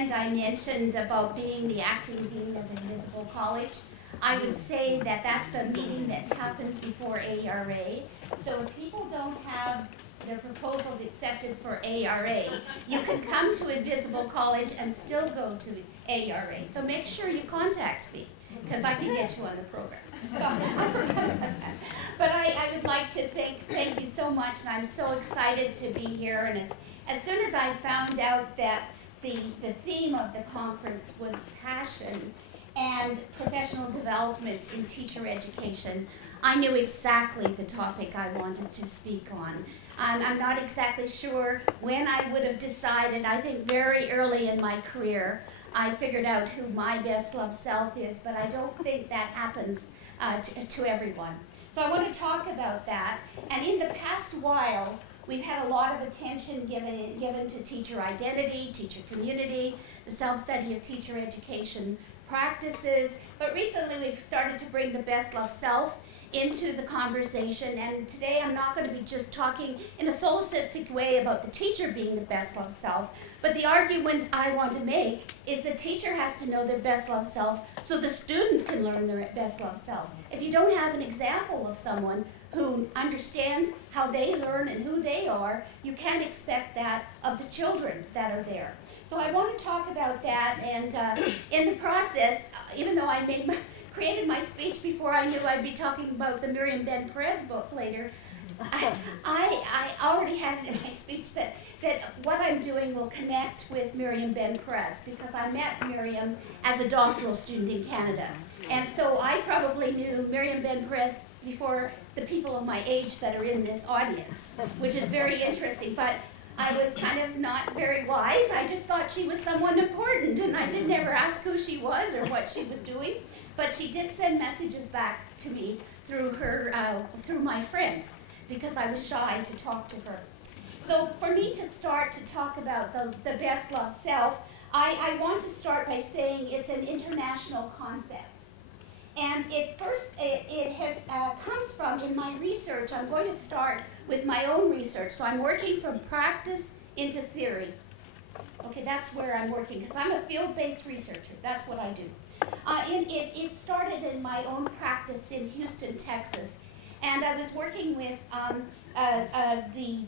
end, I mentioned about being the acting dean of Invisible College. I would say that that's a meeting that happens before ARA. So if people don't have their proposals accepted for ARA, you can come to Invisible College and still go to ARA. So make sure you contact me, because I can get you on the program. So I forgot about that. But I would like to thank you so much, and I'm so excited to be here. And as soon as I found out that the theme of the conference was passion and professional development in teacher education, I knew exactly the topic I wanted to speak on. I'm not exactly sure when I would have decided. I think very early in my career, I figured out who my best loved self is, but I don't think that happens to everyone. So I want to talk about that. And in the past while, we've had a lot of attention given to teacher identity, teacher community, the self-study of teacher education practices. But recently, we've started to bring the best loved self into the conversation, and today I'm not going to be just talking in a solipsistic way about the teacher being the best loved self, but the argument I want to make is the teacher has to know their best loved self so the student can learn their best loved self. If you don't have an example of someone who understands how they learn and who they are, you can't expect that of the children that are there. So I want to talk about that, and in the process, even though I created my speech before I knew I'd be talking about the Miriam Ben Perez book later, I already had it in my speech that what I'm doing will connect with Miriam Ben Perez, because I met Miriam as a doctoral student in Canada. And so I probably knew Miriam Ben Perez before the people of my age that are in this audience, which is very interesting. But I was kind of not very wise. I just thought she was someone important, and I did never ask who she was or what she was doing. But she did send messages back to me through my friend, because I was shy to talk to her. So for me to start to talk about the best loved self, I want to start by saying it's an international concept. And it comes from, in my research, I'm going to start with my own research. So I'm working from practice into theory. Okay, that's where I'm working, because I'm a field-based researcher. That's what I do. It started in my own practice in Houston, Texas. And I was working with the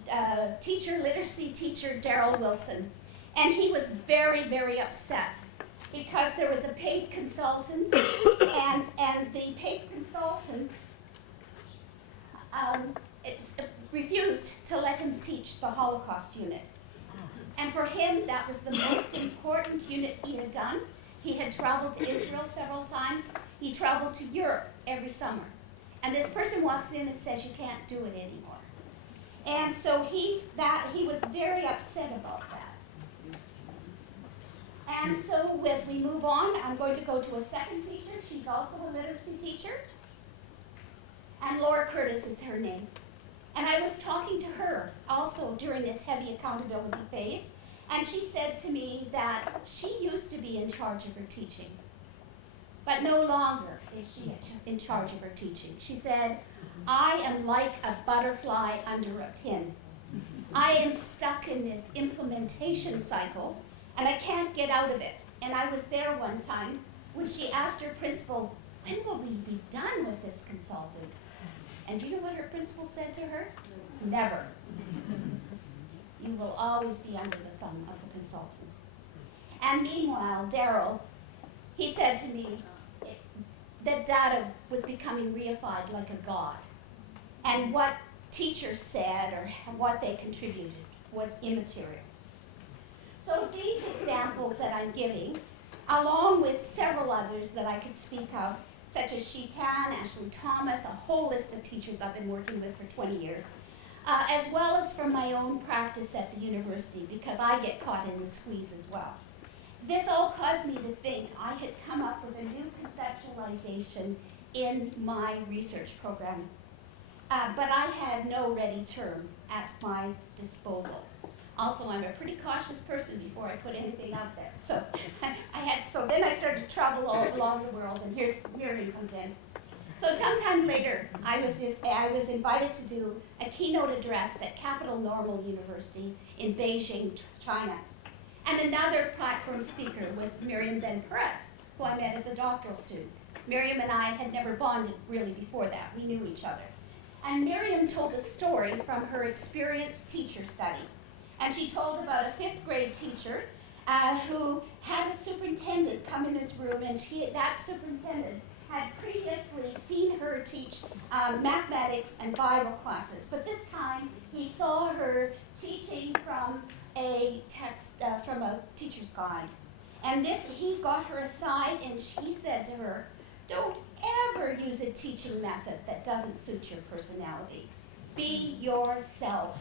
teacher, literacy teacher, Daryl Wilson. And he was very, very upset, because there was a paid consultant, and the paid consultant refused to let him teach the Holocaust unit. And for him, that was the most important unit he had done. He had traveled to Israel several times. He traveled to Europe every summer. And this person walks in and says, you can't do it anymore. And so he was very upset about that. And so as we move on, I'm going to go to a second teacher. She's also a literacy teacher. And Laura Curtis is her name. And I was talking to her also during this heavy accountability phase. And she said to me that she used to be in charge of her teaching, but no longer is she in charge of her teaching. She said, I am like a butterfly under a pin. I am stuck in this implementation cycle, and I can't get out of it. And I was there one time when she asked her principal, when will we be done with this consultant? And do you know what her principal said to her? Never. You will always be under the thumb of the consultant. And meanwhile, Daryl, he said to me that data was becoming reified like a god. And what teachers said or what they contributed was immaterial. So these examples that I'm giving, along with several others that I could speak of, such as Sheetan, Ashley Thomas, a whole list of teachers I've been working with for 20 years, as well as from my own practice at the university, because I get caught in the squeeze as well. This all caused me to think I had come up with a new conceptualization in my research program, but I had no ready term at my disposal. Also, I'm a pretty cautious person before I put anything out there. So then I started to travel all along the world, and here's Miriam comes in. So sometime later, I was invited to do a keynote address at Capital Normal University in Beijing, China. And another platform speaker was Miriam Ben Perez, who I met as a doctoral student. Miriam and I had never bonded really before that. We knew each other. And Miriam told a story from her experienced teacher study. And she told about a 5th grade teacher who had a superintendent come in his room, and that superintendent had previously seen her teach mathematics and Bible classes. But this time, he saw her teaching from a text, from a teacher's guide. And he got her aside, and he said to her, "Don't ever use a teaching method that doesn't suit your personality. Be yourself."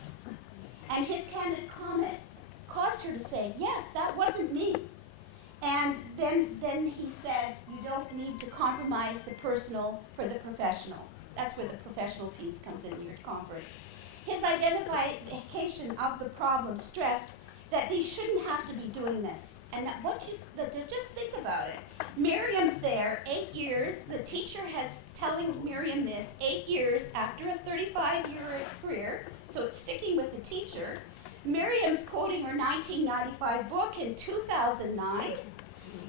And his candid comment caused her to say, "Yes, that wasn't me." And then he said, "You don't need to compromise the personal for the professional." That's where the professional piece comes in your conference. His identification of the problem stressed that they shouldn't have to be doing this. And just think about it. Miriam's there 8 years. The teacher has telling Miriam this 8 years after a 35-year career, so it's sticking with the teacher. Miriam's quoting her 1995 book in 2009,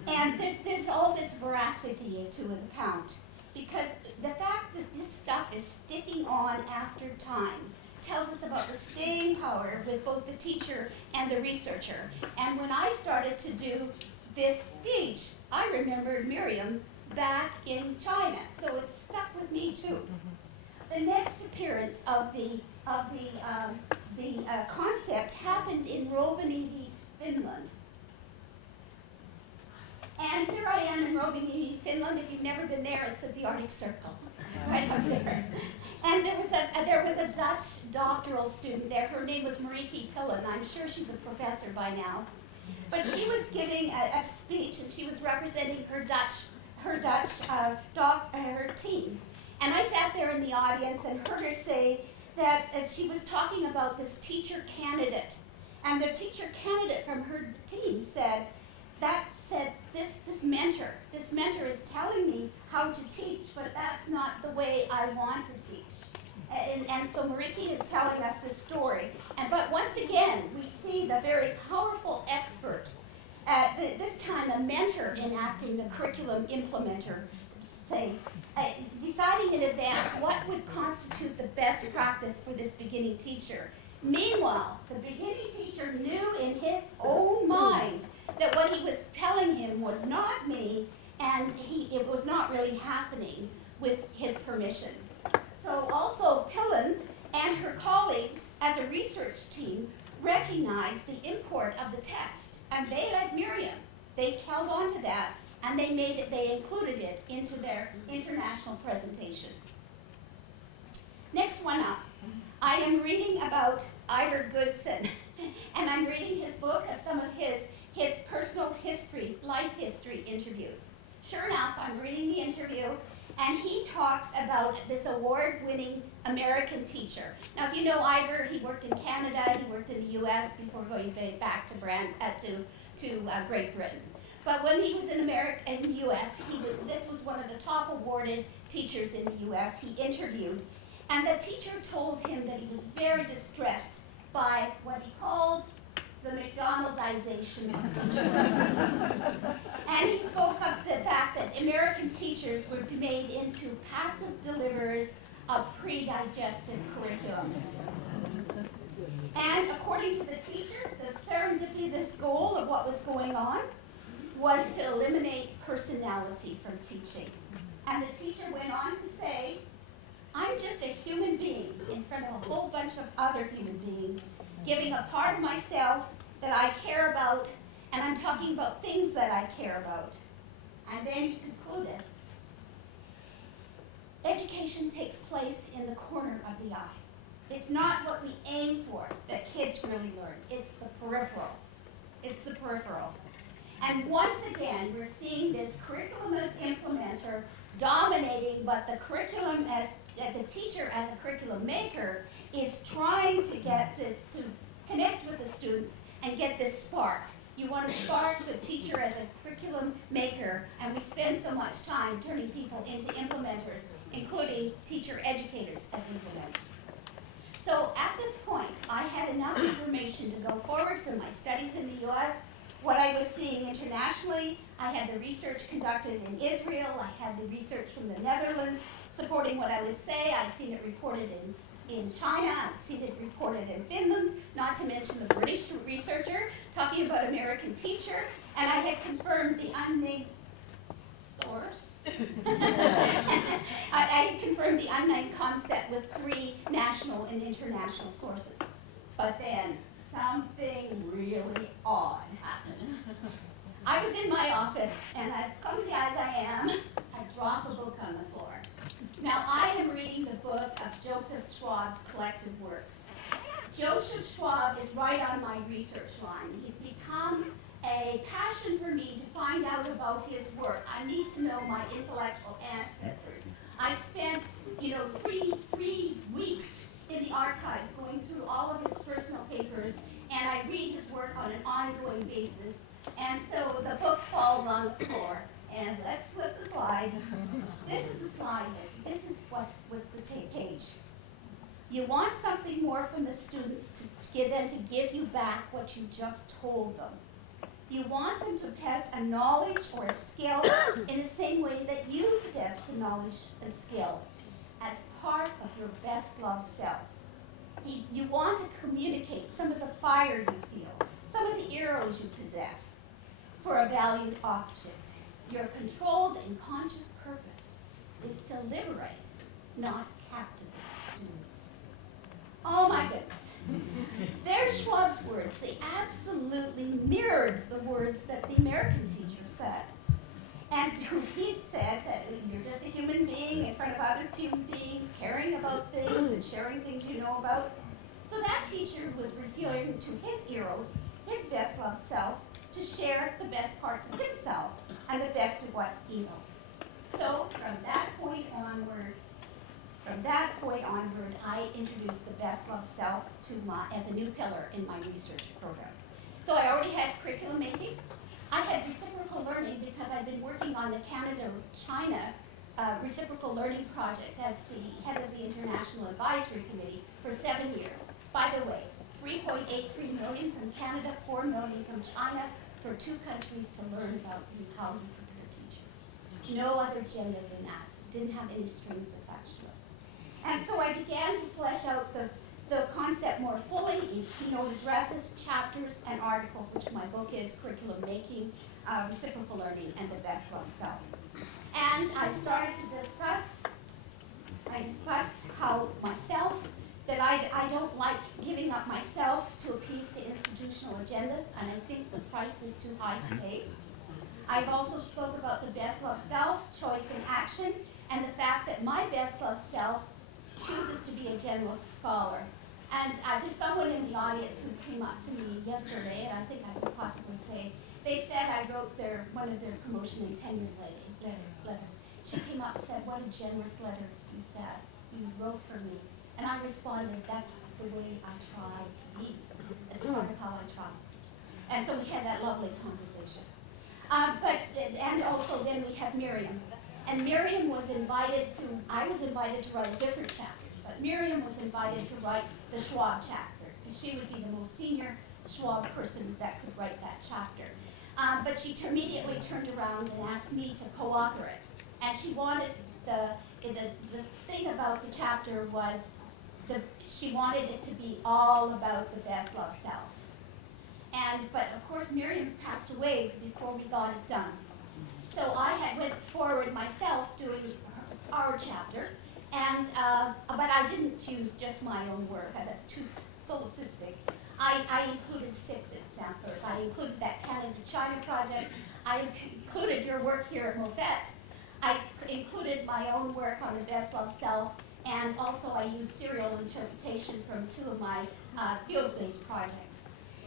and there's all this veracity to an account, because the fact that this stuff is sticking on after time tells us about the staying power with both the teacher and the researcher. And when I started to do this speech, I remembered Miriam back in China, so it stuck with me too. The next appearance of the concept happened in Rovaniemi, Finland. And here I am in Rovaniemi, Finland. If you've never been there, it's at the Arctic Circle, right up there. And there was a Dutch doctoral student there. Her name was Marieke Pillen. I'm sure she's a professor by now. But she was giving a speech, and she was representing her team. And I sat there in the audience and heard her say that she was talking about this teacher candidate. And the teacher candidate from her team said, this mentor is telling me how to teach, but that's not the way I want to teach. And so Marieke is telling us this story. But once again, we see the very powerful expert, this time a mentor enacting the curriculum implementer, saying, deciding in advance what would constitute the best practice for this beginning teacher. Meanwhile, the beginning teacher knew in his own mind that what he was telling him was not me, and it was not really happening with his permission. So also Pillen and her colleagues as a research team recognized the import of the text, and they, like Miriam, they held on to that, and they included it into their international presentation. Next one up. I am reading about Ivor Goodson, and I'm reading his book of some of his personal history, life history interviews. Sure enough, I'm reading the interview, and he talks about this award-winning American teacher. Now, if you know Ivor, he worked in Canada, he worked in the U.S. before going back to Great Britain. But when he was in the U.S., this was one of the top awarded teachers in the U.S. He interviewed, and the teacher told him that he was very distressed by what he called the McDonaldization of teaching. And he spoke of the fact that American teachers were made into passive deliverers of pre-digested curriculum. And according to the teacher, the serendipitous goal of what was going on was to eliminate personality from teaching. And the teacher went on to say, I'm just a human being in front of a whole bunch of other human beings, giving a part of myself that I care about, and I'm talking about things that I care about. And then he concluded, education takes place in the corner of the eye. It's not what we aim for that kids really learn. It's the peripherals. It's the peripherals. And once again, we're seeing this curriculum as implementer dominating, but the curriculum as the teacher as a curriculum maker is trying to to connect with the students and get this spark. You want to spark the teacher as a curriculum maker, and we spend so much time turning people into implementers, including teacher educators as implementers. So at this point, I had enough information to go forward from my studies in the U.S. I had the research conducted in Israel. I had the research from the Netherlands supporting what I would say. I'd seen it reported in China. I'd seen it reported in Finland, not to mention the British researcher talking about American teacher. And I had confirmed the unnamed source. I had confirmed the unnamed concept with 3 national and international sources. But then something really odd happened. I was in my office, and as clumsy as I am, I drop a book on the floor. Now, I am reading the book of Joseph Schwab's collected works. Joseph Schwab is right on my research line. He's become a passion for me to find out about his work. I need to know my intellectual ancestors. I spent, 3 weeks in the archives going through all of his personal papers, and I read his work on an ongoing basis. And so the book falls on the floor. And let's flip the slide. This is the slide. This is what was the page. You want something more from the students than to give you back what you just told them. You want them to possess a knowledge or a skill in the same way that you possess the knowledge and skill as part of your best loved self. You want to communicate some of the fire you feel, some of the arrows you possess for a valued object. Your controlled and conscious purpose is to liberate, not captivate students. Oh my goodness. There's Schwab's words. They absolutely mirrored the words that the American teacher said. And he said that you're just a human being in front of other human beings, caring about things and sharing things you know about. So that teacher was referring to his heroes, his best loved self, to share the best parts of himself and the best of what he knows. So from that point onward, I introduced the best loved self as a new pillar in my research program. So I already had curriculum making. I had reciprocal learning because I've been working on the Canada-China reciprocal learning project as the head of the International Advisory Committee for 7 years. By the way, 3.83 million from Canada, 4 million from China, for 2 countries to learn about how we prepare teachers. No other agenda than that. Didn't have any strings attached to it. And so I began to flesh out the concept more fully in keynote addresses, chapters, and articles, which my book is, Curriculum Making, Reciprocal Learning, and the Best Loved Self. And I started to discussed how myself, that I don't like giving up myself to appease to institutional agendas, and I think the price is too high to pay. I've also spoke about the best loved self, choice and action, and the fact that my best loved self chooses to be a general scholar. And there's someone in the audience who came up to me yesterday, and I think I could possibly say, they said I wrote one of their promotion and tenure letters. She came up and said, what a generous letter you wrote for me. And I responded, that's the way I try to be. That's part of how I try to be. And so we had that lovely conversation. And also then we have Miriam. And Miriam was I was invited to write different chapters, but Miriam was invited to write the Schwab chapter, because she would be the most senior Schwab person that could write that chapter. But she immediately turned around and asked me to co-author it. And she wanted, the thing about the chapter was, she wanted it to be all about the best loved self. But of course Miriam passed away before we got it done. So I went forward myself doing our chapter, but I didn't use just my own work. That's too solipsistic. I included 6 exemplars. I included that Canada-China project. I included your work here at Moffett. I included my own work on the best loved self, and also I used serial interpretation from 2 of my field-based projects.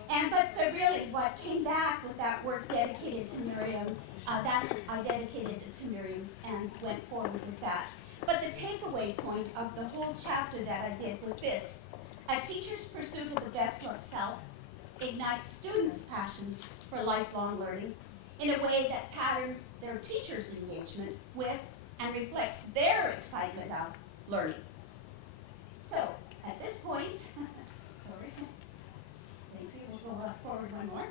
But really, what came back with that work dedicated to Miriam, I dedicated it to Miriam and went forward with that. But the takeaway point of the whole chapter that I did was this: a teacher's pursuit of the best loved self ignites students' passions for lifelong learning in a way that patterns their teachers' engagement with and reflects their excitement of learning. So, at this point, sorry, thank you, we'll go forward one more.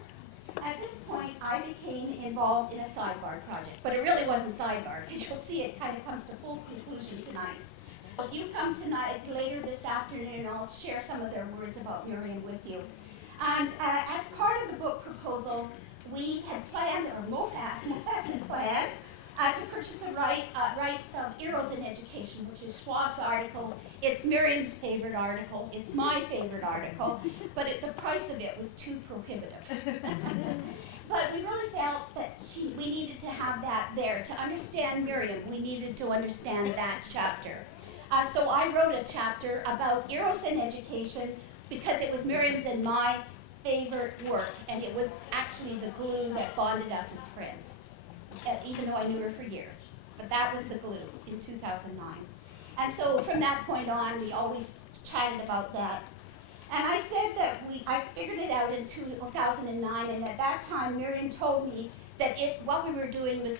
At this point, I I became involved in a sidebar project. But it really wasn't sidebar, because you'll see it kind of comes to full conclusion tonight. If you come tonight, later this afternoon, I'll share some of their words about Miriam with you. And as part of the book proposal, we had planned, or MOFAS had planned, to purchase the rights of Heroes in Education, which is Schwab's article. It's Miriam's favorite article. It's my favorite article. But the price of it was too prohibitive. But we really felt that we needed to have that there. To understand Miriam, we needed to understand that chapter. So I wrote a chapter about Heroes in Education because it was Miriam's and my favorite work, and it was actually the glue that bonded us as friends, even though I knew her for years. But that was the glue in 2009. And so from that point on, we always chatted about that. And I said that I figured it out in 2009, and at that time, Miriam told me that what we were doing was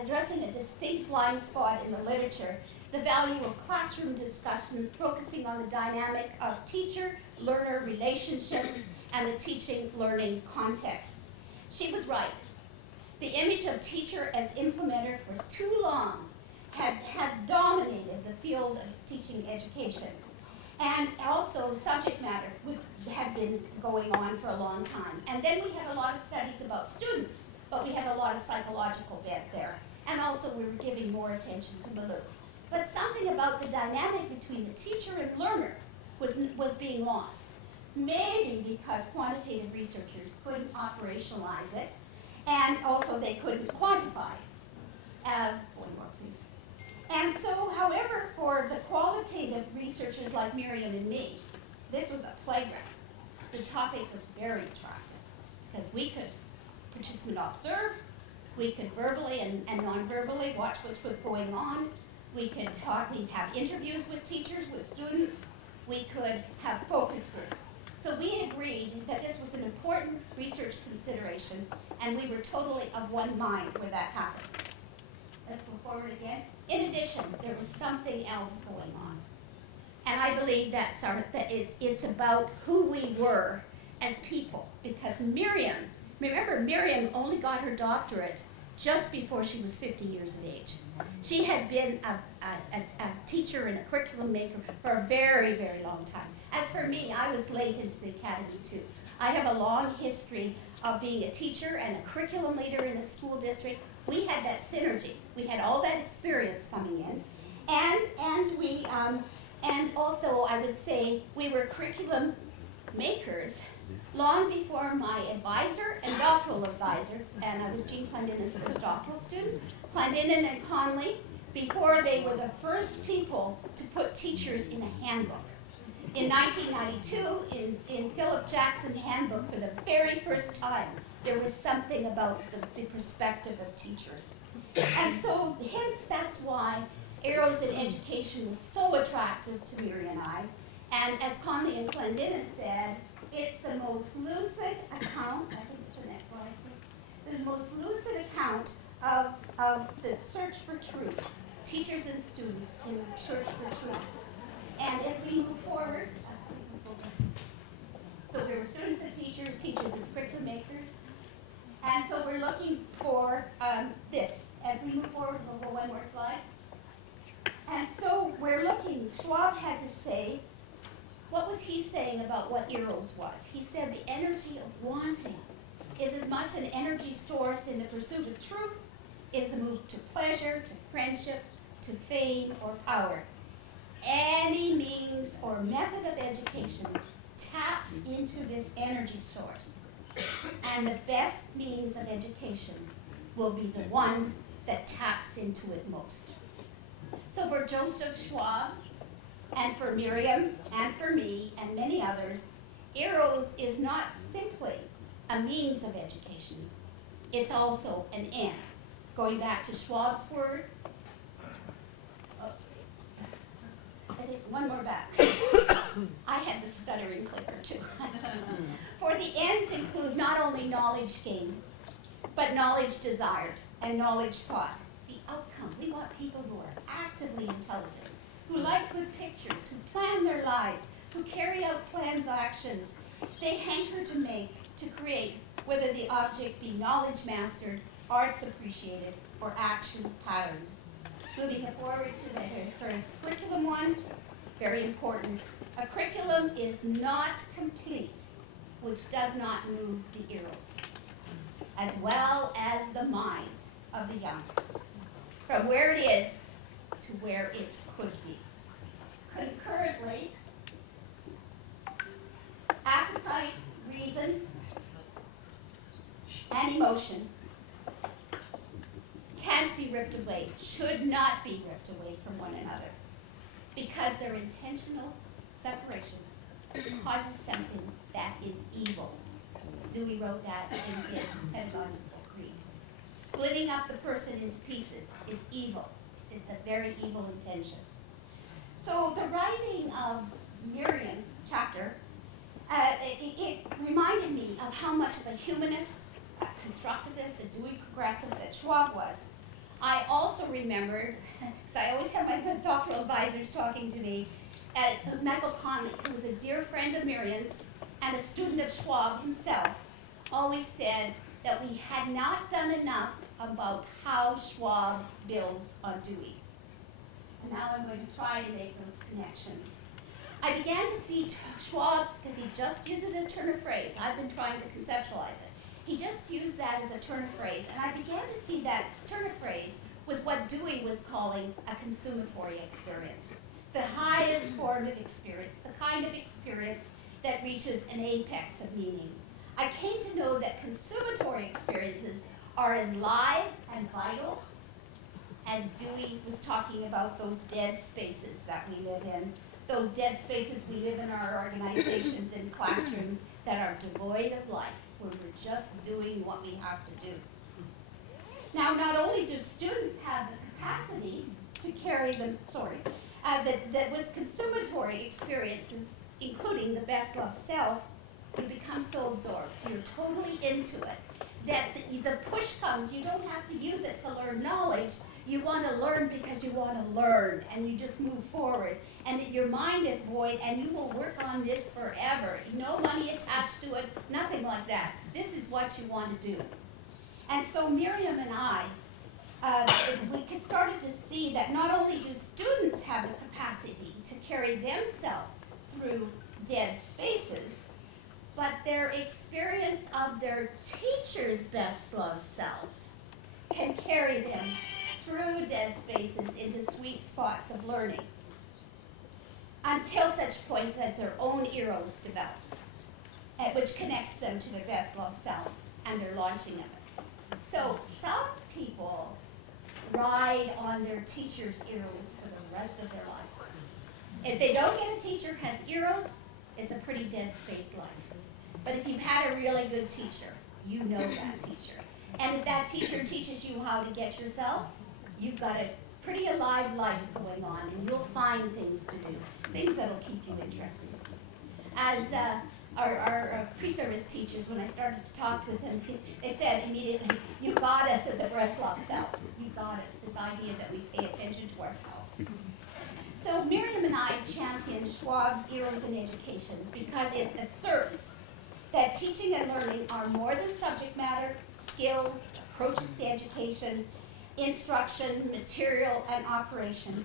addressing a distinct blind spot in the literature, the value of classroom discussion, focusing on the dynamic of teacher-learner relationships and the teaching-learning context. She was right. The image of teacher as implementer for too long had dominated the field of teaching education. And also subject matter had been going on for a long time. And then we had a lot of studies about students, but we had a lot of psychological depth there. And also we were giving more attention to Malou. But something about the dynamic between the teacher and learner was being lost. Maybe because quantitative researchers couldn't operationalize it, and also they couldn't quantify. One more, please. And so, however, for the qualitative researchers like Miriam and me, this was a playground. The topic was very attractive because we could participate, observe, we could verbally and non-verbally watch what was going on. We could talk, we'd have interviews with teachers, with students. We could have focus groups. So we agreed that this was an important research consideration, and we were totally of one mind where that happened. Let's go forward again. In addition, there was something else going on. And I believe that it's about who we were as people. Because Miriam only got her doctorate just before she was 50 years of age. She had been a teacher and a curriculum maker for a very, very long time. As for me, I was late into the academy too. I have a long history of being a teacher and a curriculum leader in a school district. We had that synergy. We had all that experience coming in. And also I would say we were curriculum makers long before my advisor and doctoral advisor, and I was Jean Clendonen's first doctoral student, Clendenon and Conley, before they were the first people to put teachers in a handbook. In 1992, in Philip Jackson's handbook, for the very first time, there was something about the perspective of teachers. And so, hence, that's why Heroes in Education was so attractive to Miri and I. And as Conley and Clendenon said, it's the most lucid account, I think it's the next slide, please, the most lucid account of the search for truth, teachers and students in the search for truth. And as we move forward, so we were students and teachers, teachers as curriculum makers, and so we're looking for this. As we move forward, we'll go one more slide. And so we're looking, Schwab had to say, what was he saying about what Eros was? He said the energy of wanting is as much an energy source in the pursuit of truth as a move to pleasure, to friendship, to fame or power. Any means or method of education taps into this energy source. And the best means of education will be the one that taps into it most. So for Joseph Schwab, and for Miriam, and for me, and many others, Eros is not simply a means of education. It's also an end. Going back to Schwab's words, I think one more back. I had the stuttering clicker too. For the ends include not only knowledge gained, but knowledge desired and knowledge sought. The outcome, we want people who are actively intelligent, who like good pictures, who plan their lives, who carry out plans, actions. They hanker to create whether the object be knowledge mastered, arts appreciated, or actions patterned. Moving forward to the first curriculum one, very important. A curriculum is not complete which does not move the eros, as well as the mind of the young, from where it is to where it could be. Concurrently, appetite, reason, and emotion can't be ripped away, should not be ripped away from one another, because their intentional separation causes something that is evil. Dewey wrote that in his pedagogical creed. Splitting up the person into pieces is evil. It's a very evil intention. So the writing of Miriam's chapter, it reminded me of how much of a humanist, a constructivist, a Dewey progressive that Schwab was. I also remembered, because I always have my doctoral advisors talking to me, Michael Conley, who was a dear friend of Miriam's and a student of Schwab himself, always said that we had not done enough about how Schwab builds on Dewey. And now I'm going to try and make those connections. I began to see Schwab's, because he just used a turn of phrase. I've been trying to conceptualize it. He just used that as a turn of phrase, and I began to see that turn of phrase was what Dewey was calling a consummatory experience. The highest form of experience, the kind of experience that reaches an apex of meaning. I came to know that consummatory experiences are as live and vital as Dewey was talking about those dead spaces that we live in, those dead spaces we live in our organizations and classrooms that are devoid of life, where we're just doing what we have to do. Now, not only do students have the capacity to carry them, that with consummatory experiences, including the best loved self, you become so absorbed, you're totally into it, that the push comes, you don't have to use it to learn knowledge, you want to learn because you want to learn, and you just move forward, and your mind is void, and you will work on this forever. No money attached to it, nothing like that. This is what you want to do. And so Miriam and I, we started to see that not only do students have the capacity to carry themselves through dead spaces, but their experience of their teachers' best loved selves can carry them through dead spaces into sweet spots of learning, until such point as their own eros develops, which connects them to their best loved self and their launching of it. So some people ride on their teacher's eros for the rest of their life. If they don't get a teacher who has eros, it's a pretty dead space life. But if you've had a really good teacher, you know that teacher. And if that teacher teaches you how to get yourself, you've got a pretty alive life going on, and you'll find things to do, things that'll keep you interested. As our pre-service teachers, when I started to talk with them, they said immediately, you got us at the breast love self. You got us, this idea that we pay attention to ourselves. So Miriam and I champion Schwab's Eros in Education because it asserts that teaching and learning are more than subject matter, skills, approaches to education, instruction, material, and operation.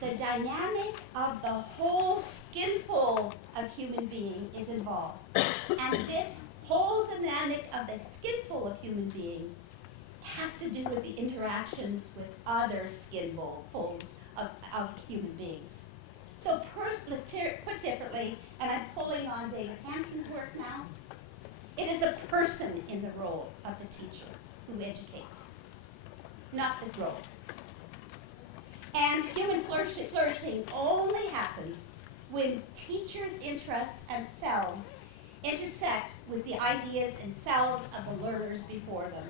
The dynamic of the whole skinful of human being is involved. And this whole dynamic of the skinful of human being has to do with the interactions with other skinfuls of human beings. So put differently, and I'm pulling on David Hansen's work now, it is a person in the role of the teacher who educates, not the role. And human flourishing only happens when teachers' interests and selves intersect with the ideas and selves of the learners before them.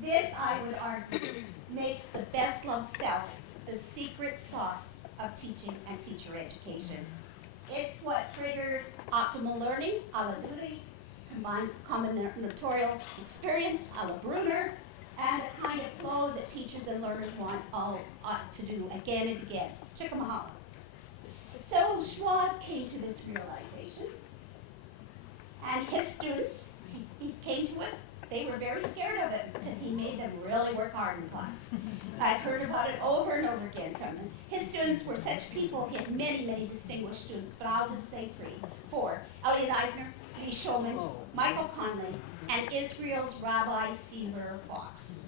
This, I would argue, makes the best loved self the secret sauce of teaching and teacher education. It's what triggers optimal learning, a la Dewey, combinatorial experience, a la Bruner, and a kind of flow that teachers and learners want to do again and again. Chickamauga. So Schwab came to this realization, and his students, he came to it. They were very scared of it because he made them really work hard in class. I've heard about it over and over again from him. His students were such people. He had many, many distinguished students, but I'll just say four. Elliot Eisner, Lee Shulman, Michael Conley, and Israel's Rabbi Seymour Fox.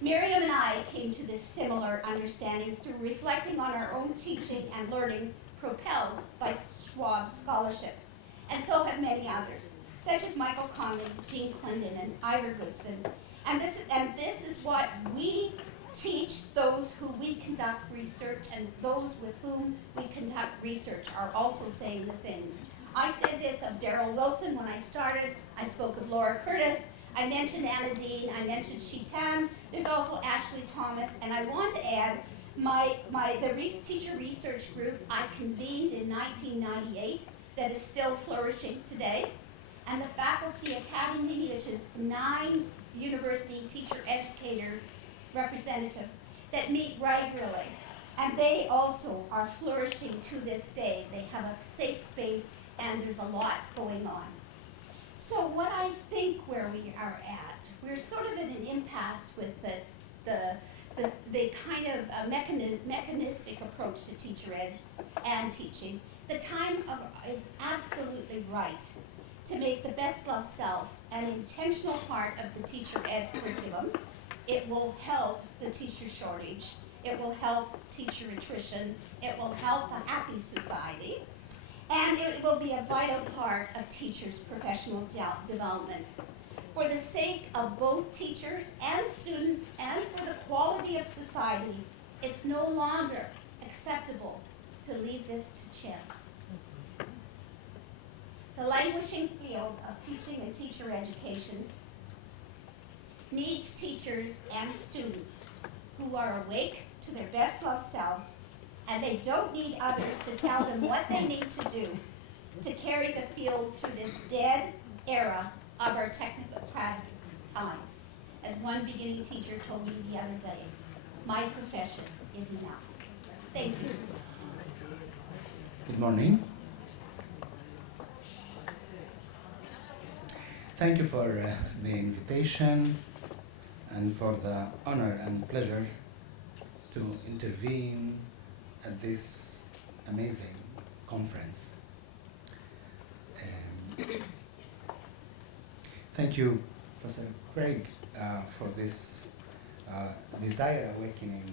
Miriam and I came to this similar understanding through reflecting on our own teaching and learning propelled by Schwab's scholarship. And so have many others, such as Michael Conley, Jean Clendon, and Ivor Goodson. And this is what we teach those who we conduct research, and those with whom we conduct research are also saying the things. I said this of Daryl Wilson when I started. I spoke of Laura Curtis. I mentioned Anna Dean. I mentioned Shitan. There's also Ashley Thomas. And I want to add the teacher research group I convened in 1998 that is still flourishing today. And the Faculty Academy, which is 9 university teacher educator representatives that meet regularly. And they also are flourishing to this day. They have a safe space and there's a lot going on. So what I think where we are at, we're sort of in an impasse with the kind of mechanistic approach to teacher ed and teaching. The time is absolutely right to make the best love self an intentional part of the teacher ed curriculum. It will help the teacher shortage. It will help teacher attrition. It will help a happy society. And it will be a vital part of teachers' professional development. For the sake of both teachers and students and for the quality of society, it's no longer acceptable to leave this to chance. The languishing field of teaching and teacher education needs teachers and students who are awake to their best love selves, and they don't need others to tell them what they need to do to carry the field through this dead era of our technocratic times. As one beginning teacher told me the other day, my profession is enough. Thank you. Good morning. Thank you for the invitation and for the honor and pleasure to intervene at this amazing conference. Thank you, Professor Craig, for this Desire Awakening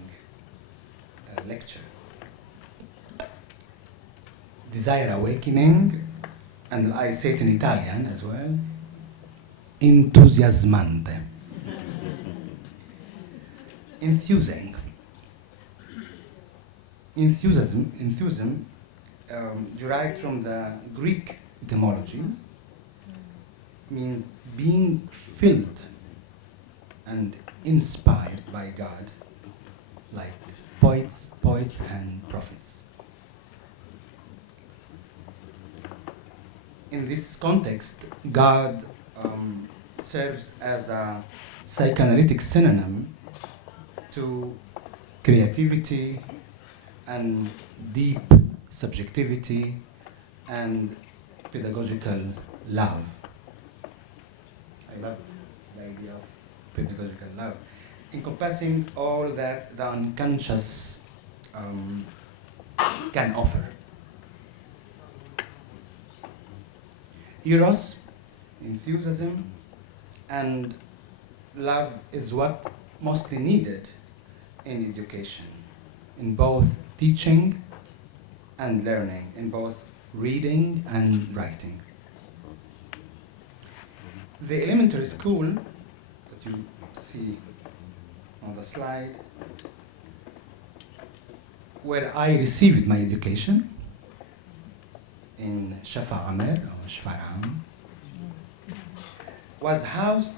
lecture. Desire Awakening, and I say it in Italian as well, entusiasmante. Enthusing. Enthusiasm derived from the Greek etymology, means being filled and inspired by God, like poets and prophets. In this context, God serves as a psychoanalytic synonym to creativity and deep subjectivity and pedagogical love. I love the idea of pedagogical love, encompassing all that the unconscious can offer. Eros, enthusiasm, and love is what mostly needed in education, in both teaching and learning, in both reading and writing. The elementary school that you see on the slide, where I received my education in Shafa Amer, or Shfaram, was housed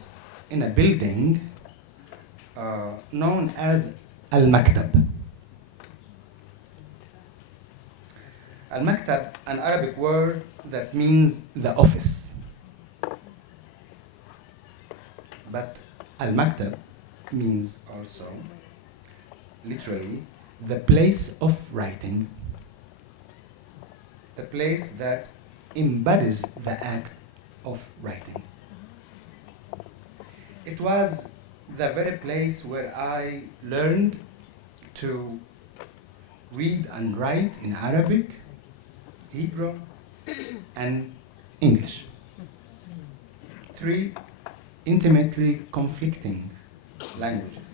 in a building known as Al-Maktab. Al-Maktab, an Arabic word that means the office. But Al-Maktab means also, literally, the place of writing, the place that embodies the act of writing. It was the very place where I learned to read and write in Arabic, Hebrew, and English. 3 intimately conflicting languages.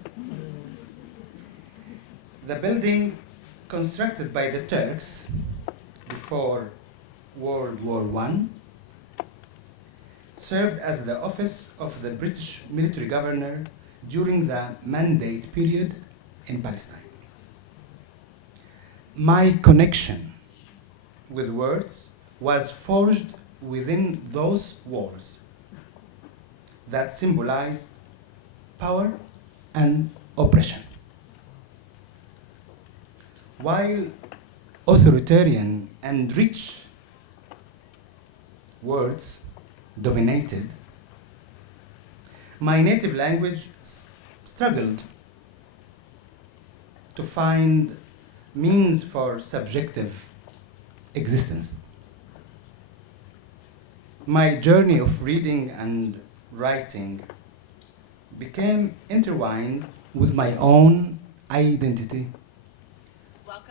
The building, constructed by the Turks before World War I, served as the office of the British military governor during the Mandate period in Palestine. My connection with words was forged within those walls that symbolized power and oppression. While authoritarian and rich words dominated, my native language struggled to find means for subjective existence. My journey of reading and writing became intertwined with my own identity,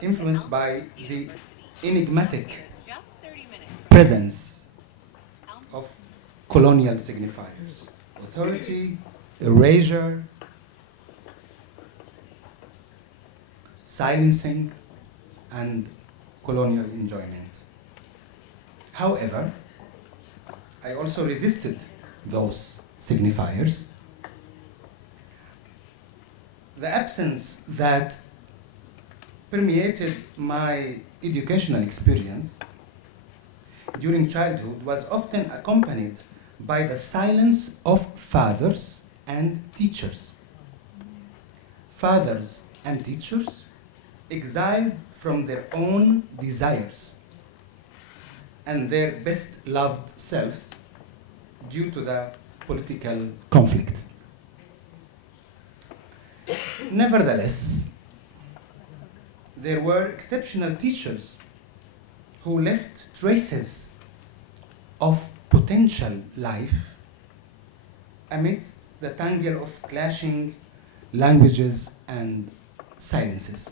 influenced by the enigmatic presence of colonial signifiers, authority, erasure, silencing, and colonial enjoyment. However, I also resisted those signifiers. The absence that permeated my educational experience during childhood was often accompanied by the silence of fathers and teachers. Fathers and teachers exiled from their own desires and their best loved selves due to the political conflict. Nevertheless, there were exceptional teachers who left traces of potential life amidst the tangle of clashing languages and silences.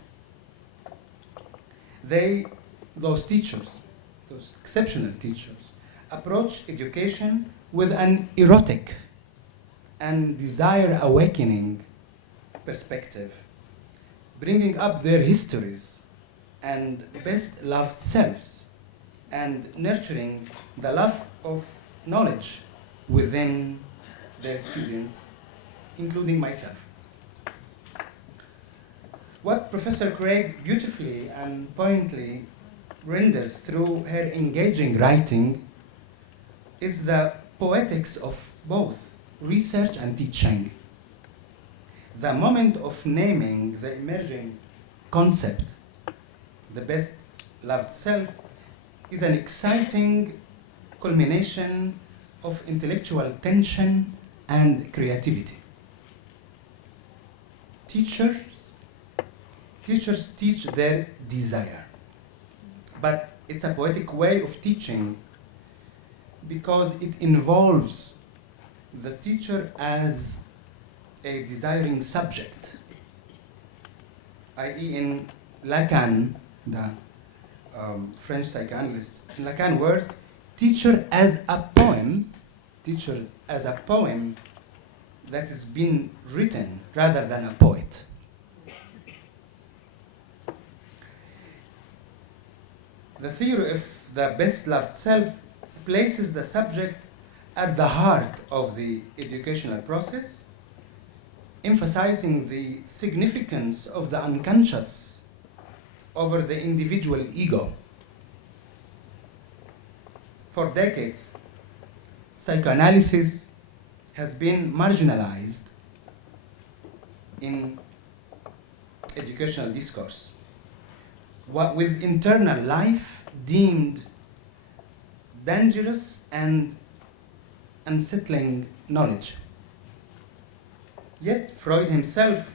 Those teachers, those exceptional teachers, approached education with an erotic and desire-awakening perspective, bringing up their histories and best-loved selves, and nurturing the love of knowledge within their students, including myself. What Professor Craig beautifully and poignantly renders through her engaging writing is the poetics of both research and teaching. The moment of naming the emerging concept, the best loved self, is an exciting culmination of intellectual tension and creativity. Teachers teach their desire, but it's a poetic way of teaching because it involves the teacher as a desiring subject, i.e. in Lacan, the French psychoanalyst, in Lacan words, teacher as a poem that has been written rather than a poet. The theory of the best loved self places the subject at the heart of the educational process, emphasizing the significance of the unconscious over the individual ego. For decades, psychoanalysis has been marginalized in educational discourse, with internal life deemed dangerous and unsettling knowledge. Yet Freud himself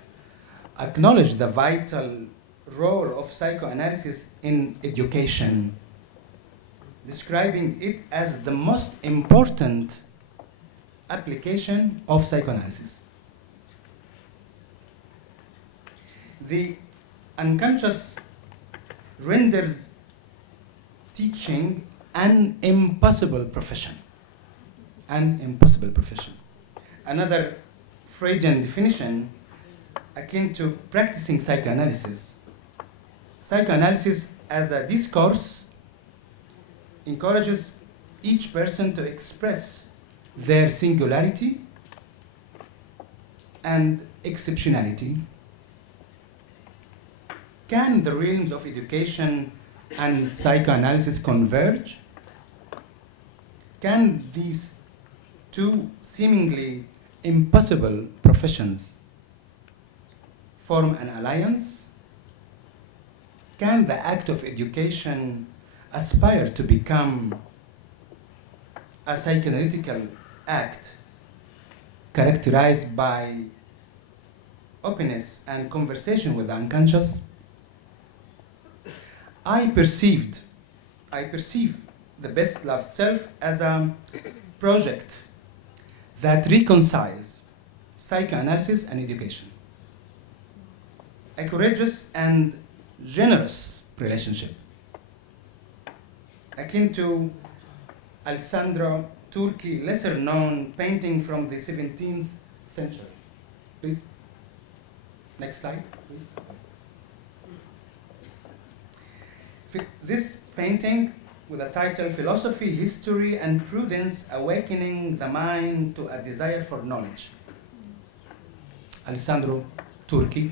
acknowledged the vital role of psychoanalysis in education, describing it as the most important application of psychoanalysis. The unconscious renders teaching an impossible profession. An impossible profession. Another Freudian definition akin to practicing psychoanalysis. Psychoanalysis as a discourse encourages each person to express their singularity and exceptionality. Can the realms of education and psychoanalysis converge? Can these two seemingly impossible professions form an alliance? Can the act of education aspire to become a psychoanalytical act characterized by openness and conversation with the unconscious? I perceive the best loved self as a project that reconciles psychoanalysis and education. A courageous and generous relationship, akin to Alessandro Turchi, lesser known painting from the 17th century. Please, next slide. Please. This painting with the title Philosophy, History, and Prudence Awakening the Mind to a Desire for Knowledge. Alessandro Turchi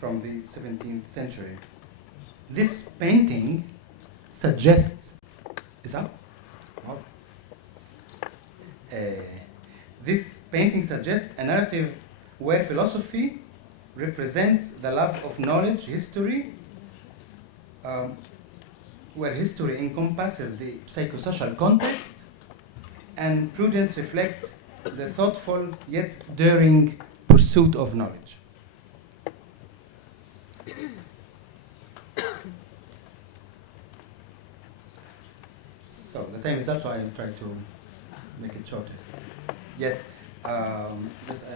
from the 17th century. This painting suggests, is up? Wow. This painting suggests a narrative where philosophy represents the love of knowledge, history, where history encompasses the psychosocial context, and prudence reflects the thoughtful yet daring pursuit of knowledge. So the time is up, so I'll try to make it shorter. Yes, just,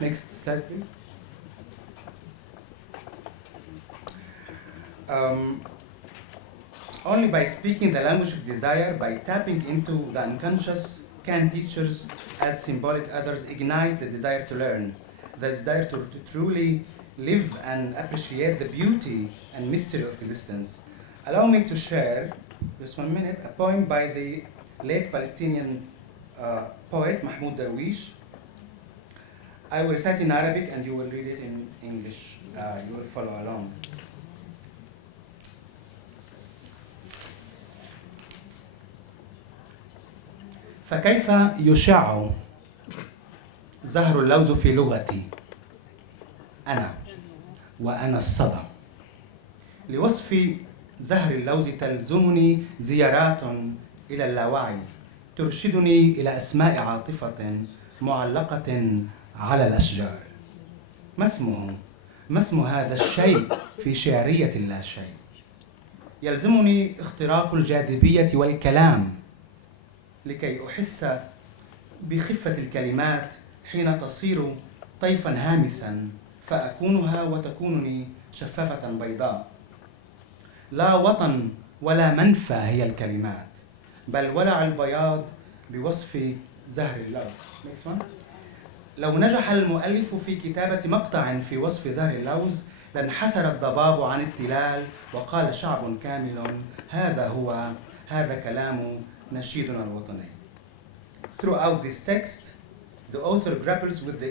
next slide, please. Only by speaking the language of desire, by tapping into the unconscious, can teachers, as symbolic others, ignite the desire to learn, the desire to truly live and appreciate the beauty and mystery of existence. Allow me to share, just 1 minute, a poem by the late Palestinian poet Mahmoud Darwish. I will recite in Arabic and you will read it in English. You will follow along. فكيف يشع زهر اللوز في لغتي أنا وأنا الصدى لوصف زهر اللوز تلزمني زيارات إلى اللاوعي ترشدني إلى أسماء عاطفة معلقة على الأشجار. ما اسمه؟ ما اسم هذا الشيء في شعرية اللاشيء؟ يلزمني اختراق الجاذبية والكلام لكي أحس بخفة الكلمات حين تصير طيفا هامسا فأكونها وتكونني شفافة بيضاء. لا وطن ولا منفى هي الكلمات بل ولع البياض بوصف زهر اللوز. لو نجح المؤلف في كتابة مقطع في وصف زهر اللوز لانحسر الضباب عن التلال وقال شعب كامل هذا كلام نشيدنا الوطني. Throughout this text, the author grapples with the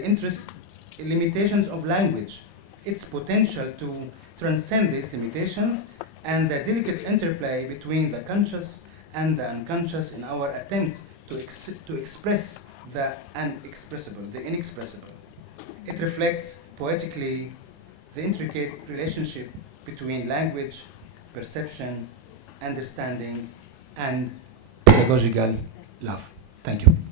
limitations of language, its potential to transcend these limitations, and the delicate interplay between the conscious and the unconscious in our attempts to express the inexpressible. It reflects poetically the intricate relationship between language, perception, understanding, and pedagogical love. Thank you.